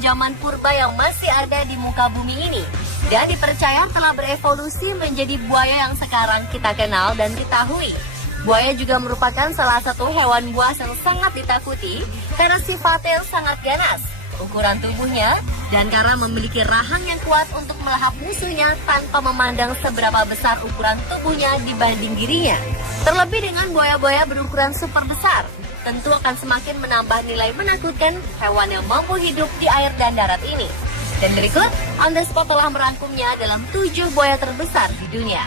hewan zaman purba yang masih ada di muka bumi ini. Dan dipercaya telah berevolusi menjadi buaya yang sekarang kita kenal dan ketahui. Buaya juga merupakan salah satu hewan buas yang sangat ditakuti karena sifatnya yang sangat ganas, ukuran tubuhnya, dan karena memiliki rahang yang kuat untuk melahap musuhnya tanpa memandang seberapa besar ukuran tubuhnya dibanding dirinya. Terlebih dengan buaya-buaya berukuran super besar, tentu akan semakin menambah nilai menakutkan hewan yang mampu hidup di air dan darat ini. Dan berikut, On The Spot telah merangkumnya dalam 7 buaya terbesar di dunia.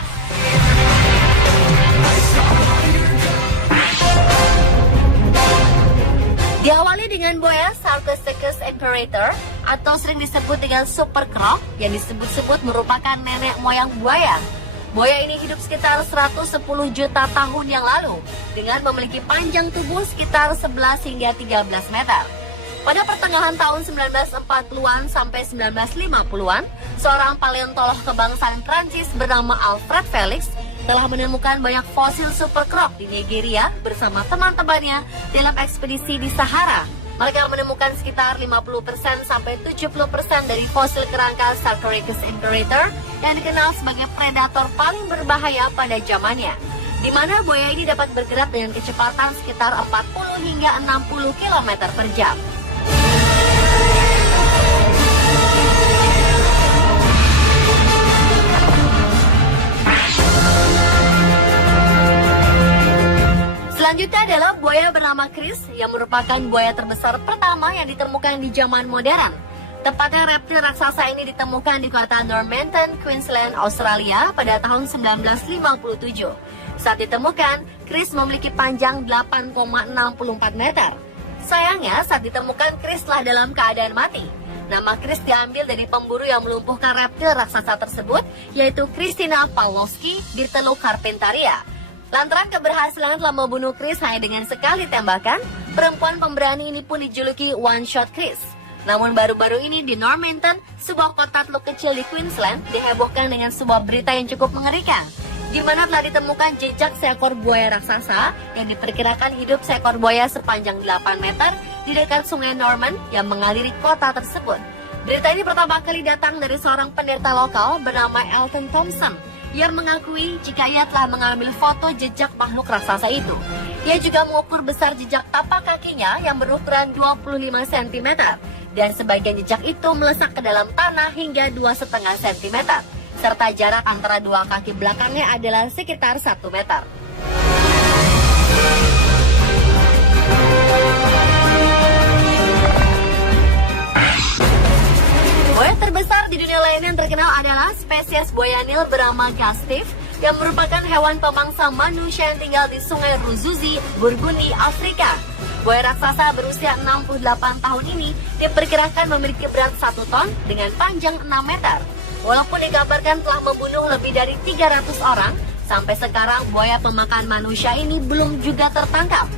Diawali dengan buaya Sarcosuchus imperator atau sering disebut dengan super croc yang disebut-sebut merupakan nenek moyang buaya. Buaya ini hidup sekitar 110 juta tahun yang lalu dengan memiliki panjang tubuh sekitar 11 hingga 13 meter. Pada pertengahan tahun 1940-an sampai 1950-an, seorang paleontolog kebangsaan Prancis bernama Alfred Felix telah menemukan banyak fosil super croc di Nigeria bersama teman-temannya dalam ekspedisi di Sahara. Mereka menemukan sekitar 50% sampai 70% dari fosil kerangka Sarcosuchus imperator yang dikenal sebagai predator paling berbahaya pada zamannya, di mana buaya ini dapat bergerak dengan kecepatan sekitar 40 hingga 60 km per jam. Selanjutnya adalah buaya bernama Chris yang merupakan buaya terbesar pertama yang ditemukan di zaman modern. Tepatnya reptil raksasa ini ditemukan di kota Normanton, Queensland, Australia pada tahun 1957. Saat ditemukan, Chris memiliki panjang 8,64 meter. Sayangnya, saat ditemukan Chris telah dalam keadaan mati. Nama Chris diambil dari pemburu yang melumpuhkan reptil raksasa tersebut, yaitu Christina Pawlowski di Teluk Carpentaria. Lantaran keberhasilan telah membunuh Chris hanya dengan sekali tembakan, perempuan pemberani ini pun dijuluki One Shot Chris. Namun baru-baru ini di Normanton, sebuah kota teluk kecil di Queensland, dihebohkan dengan sebuah berita yang cukup mengerikan, di mana telah ditemukan jejak seekor buaya raksasa yang diperkirakan hidup seekor buaya sepanjang 8 meter di dekat sungai Norman yang mengaliri kota tersebut. Berita ini pertama kali datang dari seorang pendeta lokal bernama Elton Thompson, yang mengakui jika ia telah mengambil foto jejak makhluk raksasa itu. Ia juga mengukur besar jejak tapak kakinya yang berukuran 25 cm, dan sebagian jejak itu melesak ke dalam tanah hingga 2,5 cm, serta jarak antara dua kaki belakangnya adalah sekitar 1 meter. Buaya terbesar di dunia lainnya yang terkenal adalah spesies buaya Nil bernama Gastiff yang merupakan hewan pemangsa manusia yang tinggal di sungai Ruzuzi, Burgundy, Afrika. Buaya raksasa berusia 68 tahun ini diperkirakan memiliki berat 1 ton dengan panjang 6 meter. Walaupun dikabarkan telah membunuh lebih dari 300 orang, sampai sekarang buaya pemakan manusia ini belum juga tertangkap.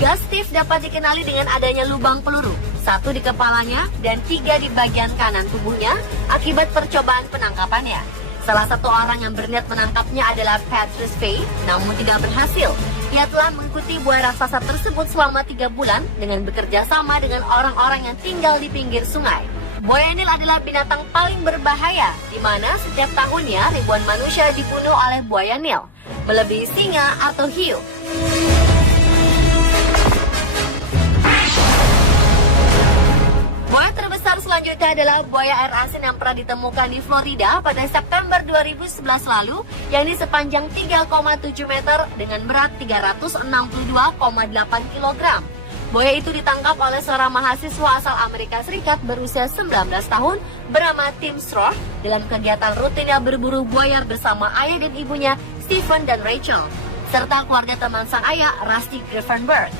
Gastiff dapat dikenali dengan adanya lubang peluru, 1 di kepalanya dan 3 di bagian kanan tubuhnya akibat percobaan penangkapannya. Salah satu orang yang berniat menangkapnya adalah Patrice Fay, namun tidak berhasil. Ia telah mengikuti buaya raksasa tersebut selama 3 bulan dengan bekerja sama dengan orang-orang yang tinggal di pinggir sungai. Buaya Nil adalah binatang paling berbahaya, di mana setiap tahunnya ribuan manusia dibunuh oleh buaya Nil, melebihi singa atau hiu. Buaya terbesar selanjutnya adalah buaya air asin yang pernah ditemukan di Florida pada September 2011 lalu, yakni sepanjang 3,7 meter dengan berat 362,8 kg. Buaya itu ditangkap oleh seorang mahasiswa asal Amerika Serikat berusia 19 tahun bernama Tim Stroh dalam kegiatan rutinnya berburu buaya bersama ayah dan ibunya Stephen dan Rachel, serta keluarga teman sang ayah, Rusty Griffenberg.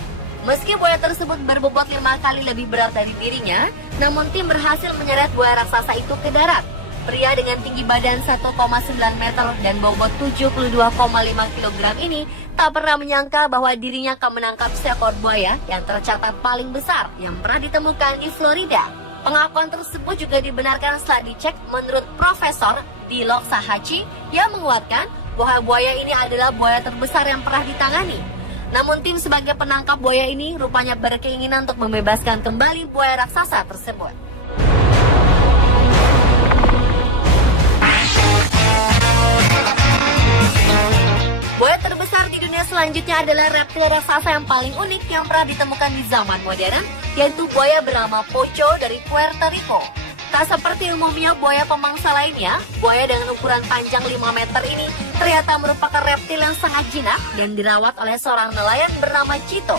Meski buaya tersebut berbobot 5 kali lebih berat dari dirinya, namun tim berhasil menyeret buaya raksasa itu ke darat. Pria dengan tinggi badan 1,9 meter dan bobot 72,5 kg ini tak pernah menyangka bahwa dirinya akan menangkap seekor buaya yang tercatat paling besar yang pernah ditemukan di Florida. Pengakuan tersebut juga dibenarkan setelah dicek menurut Profesor Dilok Sahachi yang menguatkan bahwa buaya ini adalah buaya terbesar yang pernah ditangani. Namun tim sebagai penangkap buaya ini rupanya berkeinginan untuk membebaskan kembali buaya raksasa tersebut. Buaya terbesar di dunia selanjutnya adalah reptil raksasa yang paling unik yang pernah ditemukan di zaman modern, yaitu buaya bernama Pocho dari Puerto Rico. Tak seperti umumnya buaya pemangsa lainnya, buaya dengan ukuran panjang 5 meter ini ternyata merupakan reptil yang sangat jinak dan dirawat oleh seorang nelayan bernama Chito.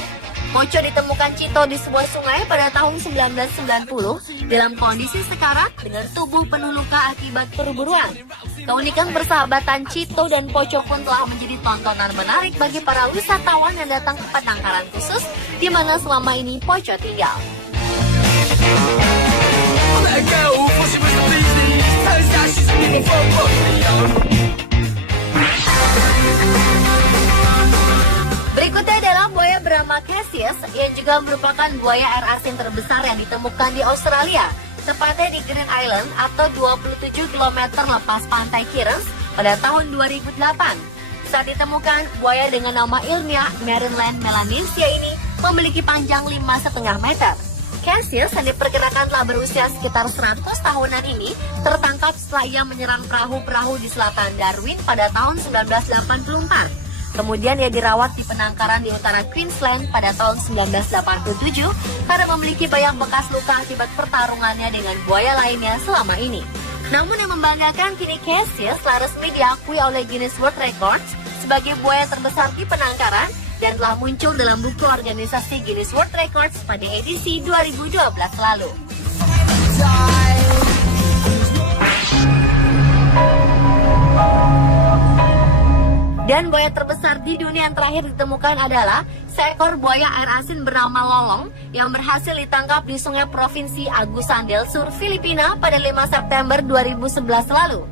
Pocho ditemukan Chito di sebuah sungai pada tahun 1990 dalam kondisi sekarat dengan tubuh penuh luka akibat perburuan. Keunikan persahabatan Chito dan Pocho pun telah menjadi tontonan menarik bagi para wisatawan yang datang ke penangkaran khusus di mana selama ini Pocho tinggal. Berikutnya adalah buaya bernama Cassius yang juga merupakan buaya air asin terbesar yang ditemukan di Australia, tepatnya di Green Island atau 27 km lepas pantai Cairns pada tahun 2008. Saat ditemukan, buaya dengan nama ilmiah Marineland melanesia ini memiliki panjang 5,5 meter. Cassius yang diperkirakan telah berusia sekitar 100 tahunan ini tertangkap setelah ia menyerang perahu-perahu di selatan Darwin pada tahun 1984. Kemudian ia dirawat di penangkaran di utara Queensland pada tahun 1987 karena memiliki banyak bekas luka akibat pertarungannya dengan buaya lainnya selama ini. Namun yang membanggakan kini Cassius telah resmi diakui oleh Guinness World Records sebagai buaya terbesar di penangkaran dan telah muncul dalam buku organisasi Guinness World Records pada edisi 2012 lalu. Dan buaya terbesar di dunia yang terakhir ditemukan adalah seekor buaya air asin bernama Lolong yang berhasil ditangkap di sungai provinsi Agusan del Sur, Filipina pada 5 September 2011 lalu.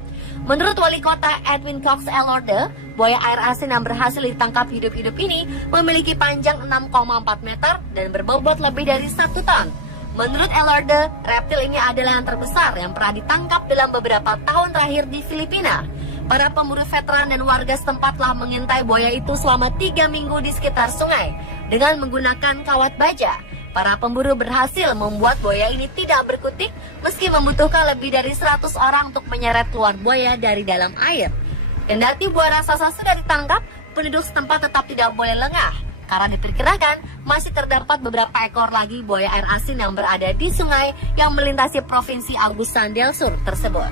Menurut wali kota Edwin Cox Elorde, buaya air asin yang berhasil ditangkap hidup-hidup ini memiliki panjang 6,4 meter dan berbobot lebih dari 1 ton. Menurut Elorde, reptil ini adalah yang terbesar yang pernah ditangkap dalam beberapa tahun terakhir di Filipina. Para pemburu veteran dan warga setempat telah mengintai buaya itu selama 3 minggu di sekitar sungai dengan menggunakan kawat baja. Para pemburu berhasil membuat buaya ini tidak berkutik meski membutuhkan lebih dari 100 orang untuk menyeret keluar buaya dari dalam air. Kendati buaya raksasa sudah ditangkap, penduduk setempat tetap tidak boleh lengah karena diperkirakan masih terdapat beberapa ekor lagi buaya air asin yang berada di sungai yang melintasi provinsi Agusan del Sur tersebut.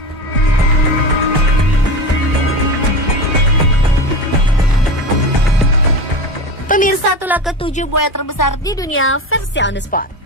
Pemirsa, itulah ke-7 buaya terbesar di dunia versi On The Spot.